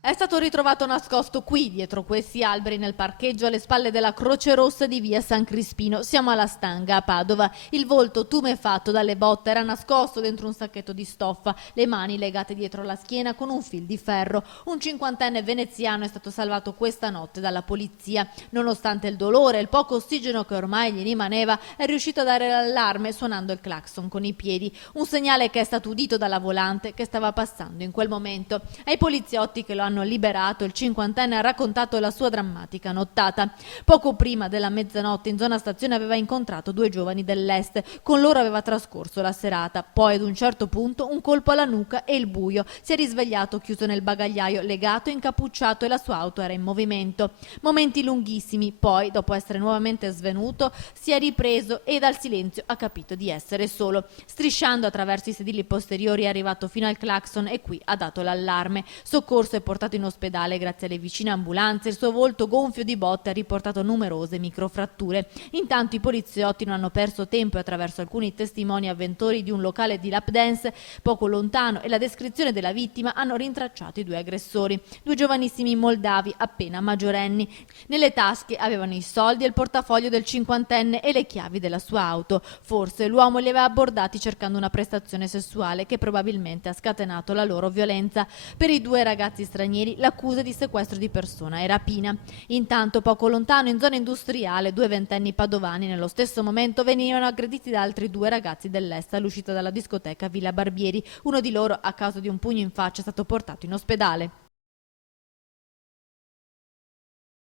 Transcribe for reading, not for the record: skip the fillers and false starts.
È stato ritrovato nascosto qui, dietro questi alberi, nel parcheggio alle spalle della Croce Rossa di via San Crispino. Siamo alla Stanga, a Padova. Il volto tumefatto dalle botte era nascosto dentro un sacchetto di stoffa, le mani legate dietro la schiena con un fil di ferro. Un cinquantenne veneziano è stato salvato questa notte dalla polizia. Nonostante il dolore e il poco ossigeno che ormai gli rimaneva, è riuscito a dare l'allarme suonando il clacson con i piedi. Un segnale che è stato udito dalla volante che stava passando in quel momento. Ai poliziotti che lo hanno liberato, il cinquantenne ha raccontato la sua drammatica nottata. Poco prima della mezzanotte in zona stazione aveva incontrato due giovani dell'est, con loro aveva trascorso la serata, poi ad un certo punto un colpo alla nuca e il buio. Si è risvegliato chiuso nel bagagliaio, legato e incappucciato, e la sua auto era in movimento. Momenti lunghissimi, poi dopo essere nuovamente svenuto si è ripreso e dal silenzio ha capito di essere solo. Strisciando attraverso i sedili posteriori è arrivato fino al clacson e qui ha dato l'allarme. Soccorso è portato in ospedale grazie alle vicine ambulanze. Il suo volto gonfio di botte ha riportato numerose microfratture. Intanto i poliziotti non hanno perso tempo e attraverso alcuni testimoni avventori di un locale di lap dance poco lontano e la descrizione della vittima hanno rintracciato i due aggressori, due giovanissimi moldavi appena maggiorenni. Nelle tasche avevano i soldi e il portafoglio del cinquantenne e le chiavi della sua auto. Forse l'uomo li aveva abbordati cercando una prestazione sessuale che probabilmente ha scatenato la loro violenza. Per i due ragazzi stranieri l'accusa di sequestro di persona e rapina. Intanto poco lontano in zona industriale due ventenni padovani nello stesso momento venivano aggrediti da altri due ragazzi dell'est all'uscita dalla discoteca Villa Barbieri. Uno di loro, a causa di un pugno in faccia, è stato portato in ospedale.